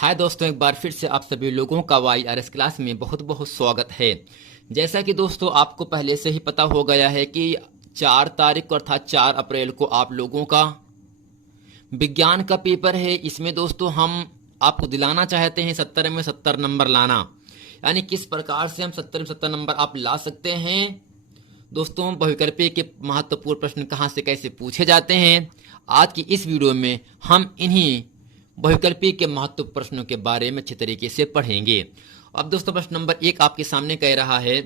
हाय दोस्तों, एक बार फिर से आप सभी लोगों का YRS क्लास में बहुत बहुत स्वागत है। जैसा कि दोस्तों आपको पहले से ही पता हो गया है कि 4 तारीख को अर्थात 4 अप्रैल को आप लोगों का विज्ञान का पेपर है। इसमें दोस्तों हम आपको दिलाना चाहते हैं 70 में 70 नंबर लाना, यानी किस प्रकार से हम 70 में 70 नंबर आप ला सकते हैं। दोस्तों बहुविकल्पीय के महत्वपूर्ण प्रश्न कहाँ से कैसे पूछे जाते हैं, आज की इस वीडियो में हम इन्हीं बहुविकल्पीय के महत्वपूर्ण प्रश्नों के बारे में अच्छे तरीके से पढ़ेंगे। अब दोस्तों प्रश्न नंबर 1 आपके सामने कह रहा है,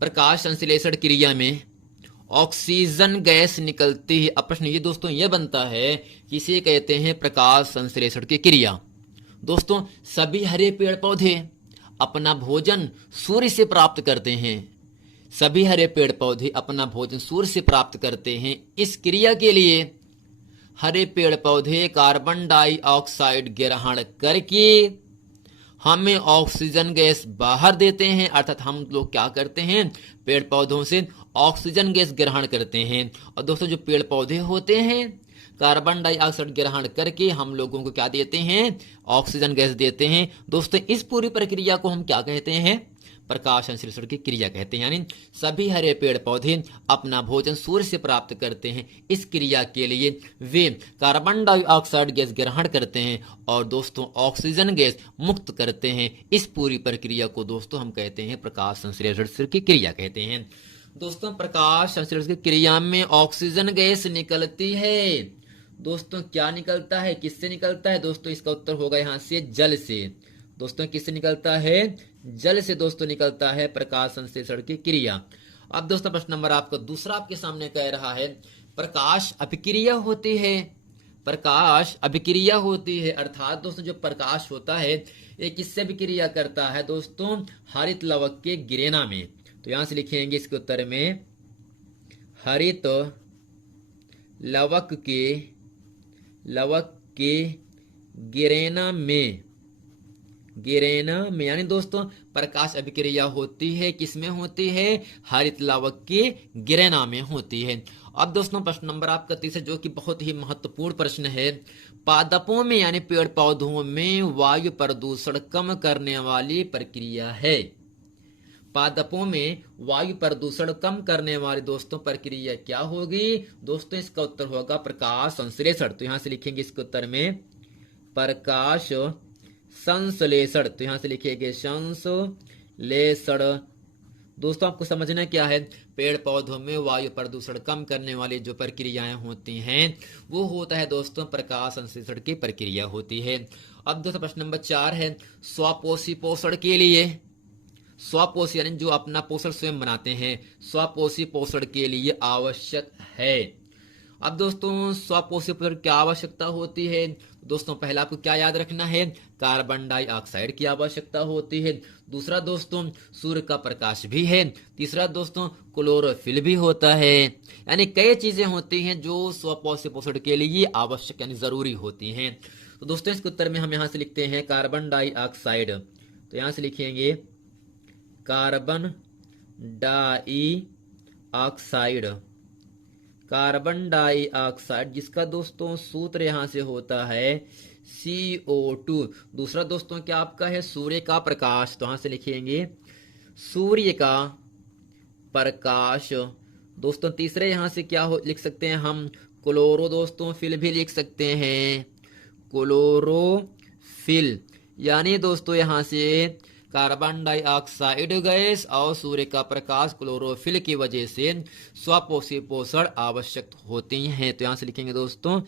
प्रकाश संश्लेषण क्रिया में ऑक्सीजन गैस निकलती है। अब प्रश्न ये दोस्तों ये बनता है कि इसे कहते हैं प्रकाश संश्लेषण की क्रिया। दोस्तों सभी हरे पेड़ पौधे अपना भोजन सूर्य से प्राप्त करते हैं। सभी हरे पेड़ पौधे अपना भोजन सूर्य से प्राप्त करते हैं। इस क्रिया के लिए हरे पेड़ पौधे कार्बन डाइऑक्साइड ग्रहण करके हमें ऑक्सीजन गैस बाहर देते हैं, अर्थात हम लोग क्या करते हैं, पेड़ पौधों से ऑक्सीजन गैस ग्रहण करते हैं। और दोस्तों जो पेड़ पौधे होते हैं कार्बन डाइऑक्साइड ग्रहण करके हम लोगों को क्या देते हैं, ऑक्सीजन गैस देते हैं। दोस्तों इस पूरी प्रक्रिया को हम क्या कहते हैं, प्रकाश संश्लेषण की क्रिया कहते हैं। यानी सभी हरे पेड़ पौधे अपना भोजन सूर्य से प्राप्त करते हैं। इस क्रिया के लिए वे कार्बन डाइऑक्साइड गैस ग्रहण करते हैं और दोस्तों ऑक्सीजन गैस मुक्त करते हैं। इस पूरी प्रक्रिया को दोस्तों हम कहते हैं प्रकाश संश्लेषण की क्रिया कहते हैं। दोस्तों प्रकाश संश्लेषण की क्रिया में ऑक्सीजन गैस निकलती है। दोस्तों क्या निकलता है, किससे निकलता है? दोस्तों इसका उत्तर होगा यहाँ से जल से। दोस्तों किससे निकलता है, जल से दोस्तों निकलता है प्रकाश संश्लेषण की क्रिया। अब दोस्तों प्रश्न नंबर आपका दूसरा आपके सामने कह रहा है, प्रकाश अभिक्रिया होती है। प्रकाश अभिक्रिया होती है, अर्थात दोस्तों जो प्रकाश होता है ये किससे अभिक्रिया करता है? दोस्तों हरित लवक के गिरेना में। तो यहां से लिखेंगे इसके उत्तर में हरित लवक के गिरेना में यानी दोस्तों प्रकाश अभिक्रिया होती है, किसमें होती है, हरित लवक के गिरेना में होती है। अब दोस्तों प्रश्न नंबर आपका तीसरा जो कि बहुत ही महत्वपूर्ण प्रश्न है, पादपों में यानी पेड़ पौधों में वायु प्रदूषण कम करने वाली प्रक्रिया है। पादपों में वायु प्रदूषण कम करने वाली दोस्तों प्रक्रिया क्या होगी? दोस्तों इसका उत्तर होगा प्रकाश संश्लेषण। तो यहां से लिखेंगे इसके उत्तर में प्रकाश संश्लेषण। तो यहां से लिखेंगे संश्लेषण। दोस्तों आपको समझना क्या है, पेड़ पौधों में वायु प्रदूषण कम करने वाली जो प्रक्रियाएं होती हैं वो होता है दोस्तों प्रकाश संश्लेषण की प्रक्रिया होती है। अब दोस्तों प्रश्न नंबर 4 है, स्वपोषी पोषण के लिए, स्वपोषी यानी जो अपना पोषण स्वयं बनाते हैं, स्वपोषी पोषण के लिए आवश्यक है। अब दोस्तों स्वपोषी पोषण की आवश्यकता होती है। दोस्तों पहला आपको क्या याद रखना है, कार्बन डाइऑक्साइड की आवश्यकता होती है। दूसरा दोस्तों सूर्य का प्रकाश भी है। तीसरा दोस्तों क्लोरोफिल भी होता है। यानी कई चीजें होती हैं जो स्वपोषी पोषण के लिए आवश्यक यानी जरूरी होती हैं। तो दोस्तों इसके उत्तर में हम यहाँ से लिखते हैं कार्बन डाइऑक्साइड। तो यहाँ से लिखेंगे कार्बन डाइऑक्साइड जिसका दोस्तों सूत्र यहां से होता है CO2। दूसरा दोस्तों क्या आपका है, सूर्य का प्रकाश। तो यहां से लिखेंगे सूर्य का प्रकाश। दोस्तों तीसरे यहां से क्या लिख सकते हैं हम, क्लोरो दोस्तों फिल भी लिख सकते हैं, क्लोरोफिल। यानी दोस्तों यहां से कार्बन डाइऑक्साइड गैस और सूर्य का प्रकाश क्लोरोफिल की वजह से स्वपोषी पोषण आवश्यक होती हैं। तो यहां से लिखेंगे दोस्तों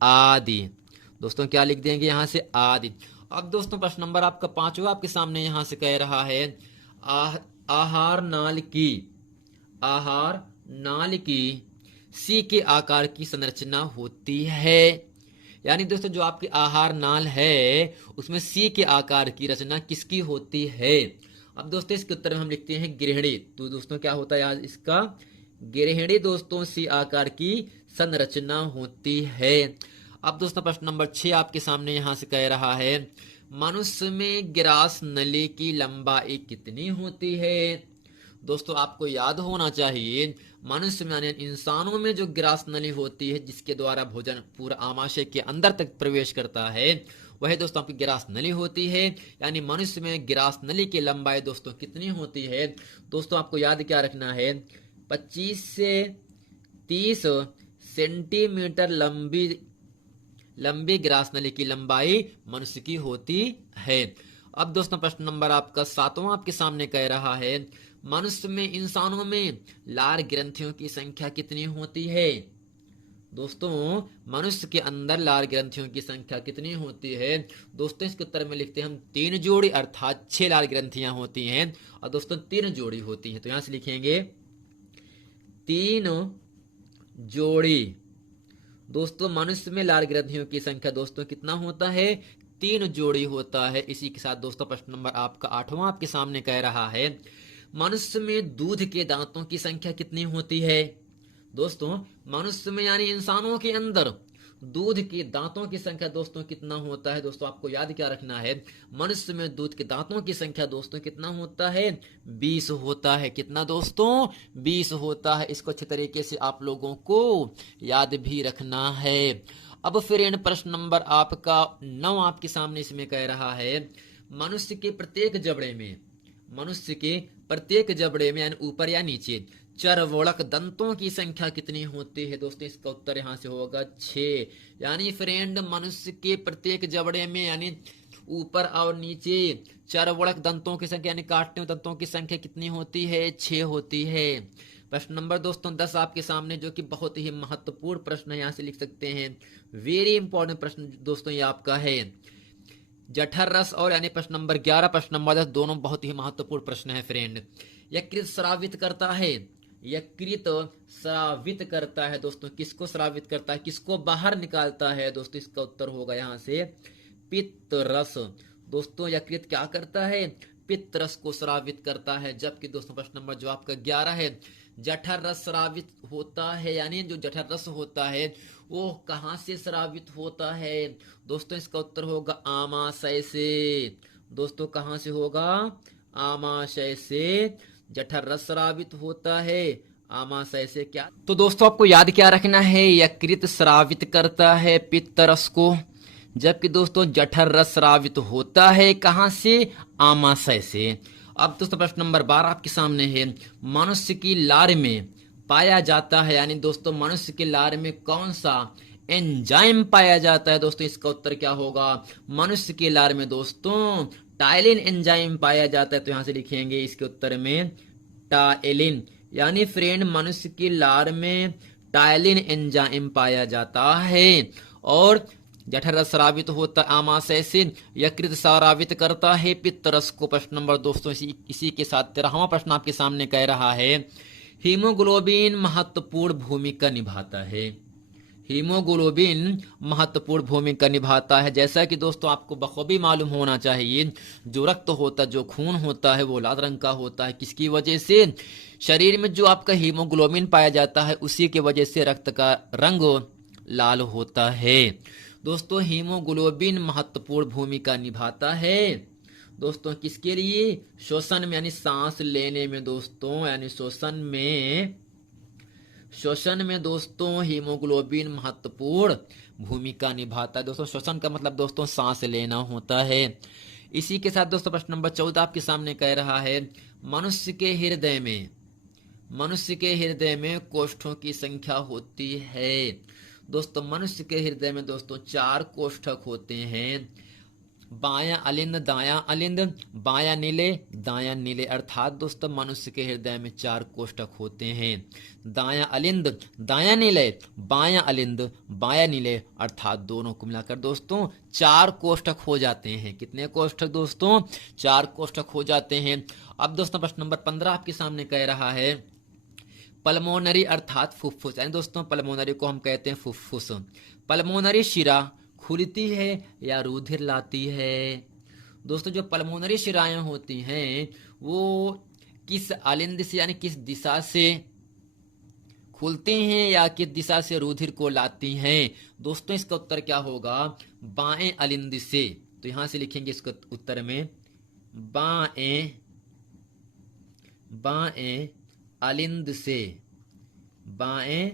आदि। दोस्तों क्या लिख देंगे यहाँ से, आदि। अब दोस्तों प्रश्न नंबर आपका 5वां आपके सामने यहां से कह रहा है, आहार नाल की सी के आकार की संरचना होती है। यानी दोस्तों जो आपकी आहार नाल है उसमें सी के आकार की रचना किसकी होती है? अब दोस्तों इसके उत्तर में हम लिखते हैं गृहिणी। तो दोस्तों क्या होता है आज इसका, गृहिणी दोस्तों सी आकार की संरचना होती है। अब दोस्तों प्रश्न नंबर 6 आपके सामने यहां से कह रहा है, मनुष्य में ग्रास नली की लंबाई कितनी होती है? दोस्तों आपको याद होना चाहिए मनुष्य में यानी इंसानों में जो ग्रास नली होती है जिसके द्वारा भोजन पूरा आमाशय के अंदर तक प्रवेश करता है वह दोस्तों आपकी ग्रास नली होती है। यानी मनुष्य में ग्रास नली की लंबाई दोस्तों कितनी होती है? दोस्तों आपको याद क्या रखना है, 25 से 30 सेंटीमीटर लंबी ग्रास नली की लंबाई मनुष्य की होती है। अब दोस्तों प्रश्न नंबर आपका 7वां आपके सामने कह रहा है, मनुष्य में, इंसानों में लार ग्रंथियों की संख्या कितनी होती है? दोस्तों मनुष्य के अंदर लार ग्रंथियों की संख्या कितनी होती है? दोस्तों इसके उत्तर में लिखते हैं हम 3 जोड़ी, अर्थात 6 लार ग्रंथियां होती हैं। और दोस्तों 3 जोड़ी होती हैं, तो यहां से लिखेंगे 3 जोड़ी। दोस्तों मनुष्य में लार ग्रंथियों की संख्या दोस्तों कितना होता है? 3 जोड़ी होता है। इसी के साथ दोस्तों प्रश्न नंबर आपका 8वां आपके सामने कह रहा है, मनुष्य में दूध के दांतों की संख्या कितनी होती है? दोस्तों मनुष्य में यानी इंसानों के अंदर दूध के दांतों की संख्या दोस्तों कितना होता है? दोस्तों आपको याद क्या रखना है, मनुष्य में दूध के दांतों की संख्या दोस्तों कितना होता है? 20 होता है। कितना दोस्तों? 20 होता है। इसको अच्छे तरीके से आप लोगों को याद भी रखना है। अब फिर प्रश्न नंबर आपका 9 आपके सामने इसमें कह रहा है, मनुष्य के प्रत्येक जबड़े में यानी ऊपर या नीचे चर्वणक दंतों की संख्या कितनी होती है? दोस्तों इसका उत्तर यहां से होगा 6। यानी फ्रेंड मनुष्य के प्रत्येक जबड़े में यानी ऊपर और नीचे चर्वणक दंतों की संख्या यानी काटने दंतों की संख्या कितनी होती है? 6 होती है। प्रश्न नंबर दोस्तों 10 आपके सामने, जो कि बहुत ही महत्वपूर्ण प्रश्न है, यहां से लिख सकते हैं, वेरी इंपॉर्टेंट प्रश्न दोस्तों ये आपका है। जठर रस और यानी प्रश्न नंबर 11, प्रश्न नंबर 10 दोनों बहुत ही महत्वपूर्ण प्रश्न है फ्रेंड। यकृत स्रावित करता है, यकृत स्रावित करता है दोस्तों, किसको स्रावित करता है, किसको बाहर निकालता है? दोस्तों इसका उत्तर होगा यहां से पित्त रस। दोस्तों यकृत क्या करता है? पित्त रस को स्रावित करता है। जबकि दोस्तों प्रश्न नंबर जो आपका 11 है, जठर रस स्रावित होता है, यानी जो जठर रस होता है वो कहां से स्रावित होता है? दोस्तों इसका उत्तर होगा आमाशय से। दोस्तों कहां से होगा? आमाशय से जठर रस स्रावित होता है। आमाशय से क्या? तो दोस्तों आपको याद क्या रखना है, यकृत स्रावित करता है पित्त रस को, जबकि दोस्तों जठर रस स्रावित होता है कहां से? आमाशय से। अब दोस्तों प्रश्न नंबर 12 आपके सामने है, मनुष्य की लार में पाया जाता है, यानी दोस्तों मनुष्य की लार में कौन सा एंजाइम पाया जाता है? दोस्तों इसका उत्तर क्या होगा? मनुष्य की लार में दोस्तों टाइलिन एंजाइम पाया जाता है। तो यहां से लिखेंगे इसके उत्तर में टाइलिन। यानी फ्रेंड मनुष्य की लार में टाइलिन एंजाइम पाया जाता है। और जठर रस स्रावित होता है आमाशय से, यकृत स्रावित करता है पित्त रस को। प्रश्न नंबर दोस्तों इसी के साथ 13वां प्रश्न आपके सामने कह रहा है, हीमोग्लोबिन महत्वपूर्ण भूमिका निभाता है। हीमोग्लोबिन महत्वपूर्ण भूमिका निभाता है। जैसा कि दोस्तों आपको बखूबी मालूम होना चाहिए, जो रक्त होता है, जो खून होता है वो लाल रंग का होता है। किसकी वजह से? शरीर में जो आपका हीमोग्लोबिन पाया जाता है उसी की वजह से रक्त का रंग लाल होता है। दोस्तों हीमोग्लोबिन महत्वपूर्ण भूमिका निभाता है दोस्तों किसके लिए? श्वसन में यानी सांस लेने में दोस्तों, यानी श्वसन में दोस्तों हीमोग्लोबिन महत्वपूर्ण भूमिका निभाता है। दोस्तों श्वसन का मतलब दोस्तों सांस लेना होता है। इसी के साथ दोस्तों प्रश्न नंबर 14 आपके सामने कह रहा है, मनुष्य के हृदय में कोष्ठों की संख्या होती है। दोस्तों मनुष्य के हृदय में दोस्तों 4 कोष्ठक होते हैं, बायां अलिंद, दायां अलिंद, बायां नीले, दायां नीले। अर्थात दोस्तों मनुष्य के हृदय में 4 कोष्ठक होते हैं, दायां अलिंद, दायां नीले, बायां अलिंद, बायां नीले। अर्थात दोनों को मिलाकर दोस्तों 4 कोष्ठक हो जाते हैं। कितने कोष्ठक दोस्तों? 4 कोष्ठक हो जाते हैं। अब दोस्तों प्रश्न नंबर 15 आपके सामने कह रहा है, पल्मोनरी अर्थात फुफ्फुस, यानी दोस्तों पल्मोनरी को हम कहते हैं फुफ्फुस। पल्मोनरी शिरा खुलती है या रुधिर लाती है? दोस्तों जो पल्मोनरी शिराएं होती हैं वो किस अलिंद से यानी किस दिशा से खुलती हैं या किस दिशा से रुधिर को लाती हैं? दोस्तों इसका उत्तर क्या होगा? बाएं अलिंद से। तो यहां से लिखेंगे इसका उत्तर में बाएं अलिंद से, बाएं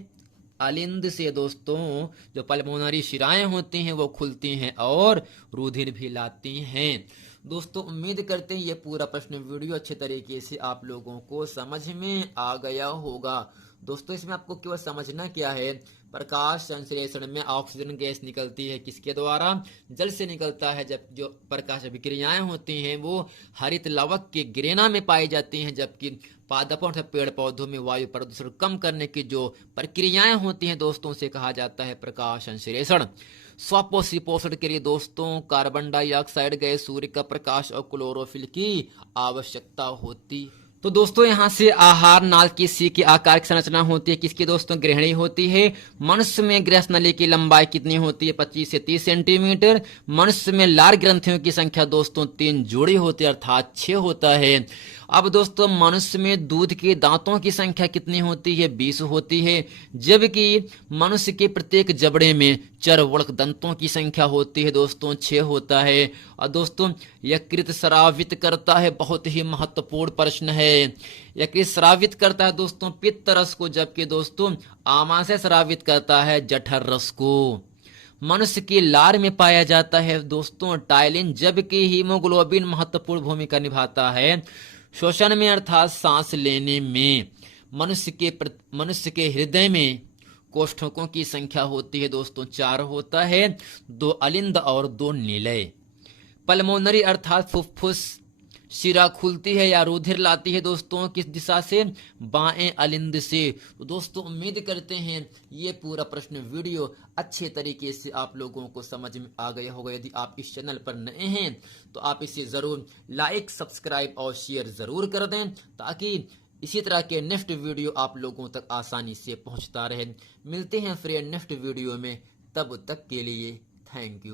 अलिंद से दोस्तों जो पल्मोनरी शिराएं होती हैं वो खुलती हैं और रुधिर भी लाती हैं। दोस्तों उम्मीद करते हैं ये पूरा प्रश्न वीडियो अच्छे तरीके से आप लोगों को समझ में आ गया होगा। दोस्तों इसमें आपको केवल समझना क्या है, प्रकाश संश्लेषण में ऑक्सीजन गैस निकलती है किसके द्वारा, जल से निकलता है। जब जो प्रकाश अभिक्रियाएं होती हैं वो हरित लवक के गिरेना में पाई जाती हैं, जबकि पादपों तथा पेड़ पौधों में वायु प्रदूषण कम करने की जो प्रक्रियाएं होती हैं दोस्तों से कहा जाता है प्रकाश संश्लेषण। स्वापोषी पोषण के लिए दोस्तों कार्बन डाइऑक्साइड गैस, सूर्य का प्रकाश और क्लोरोफिल की आवश्यकता होती। तो दोस्तों यहाँ से आहार नाल की सी के आकार की संरचना होती है किसकी दोस्तों, गृहिणी होती है। मनुष्य में गृह नली की लंबाई कितनी होती है, 25 से 30 सेंटीमीटर। मनुष्य में लार ग्रंथियों की संख्या दोस्तों 3 जोड़ी होती है अर्थात 6 होता है। अब दोस्तों मनुष्य में दूध के दांतों की संख्या कितनी होती है, 20 होती है, जबकि मनुष्य के प्रत्येक जबड़े में चरवृक्क दंतों की संख्या होती है दोस्तों 6 होता है। और दोस्तों यकृत स्रावित करता है, बहुत ही महत्वपूर्ण प्रश्न है। यकृत स्रावित करता है दोस्तों पित्त रस को, जबकि दोस्तों आमाशय स्रावित करता है जठर रस को। मनुष्य की लार में पाया जाता है दोस्तों टाइलिन, जबकि हीमोग्लोबिन महत्वपूर्ण भूमिका निभाता है श्वसन में अर्थात सांस लेने में। मनुष्य के हृदय में कोष्ठकों की संख्या होती है दोस्तों 4 होता है, 2 अलिंद और 2 निलय। पल्मोनरी अर्थात फुफ्फुस शिरा खुलती है या रुधिर लाती है दोस्तों किस दिशा से, बाएं अलिंद से। तो दोस्तों उम्मीद करते हैं ये पूरा प्रश्न वीडियो अच्छे तरीके से आप लोगों को समझ में आ गया होगा। यदि आप इस चैनल पर नए हैं तो आप इसे जरूर लाइक, सब्सक्राइब और शेयर जरूर कर दें, ताकि इसी तरह के नेक्स्ट वीडियो आप लोगों तक आसानी से पहुंचता रहे। मिलते हैं फिर नेक्स्ट वीडियो में, तब तक के लिए थैंक यू।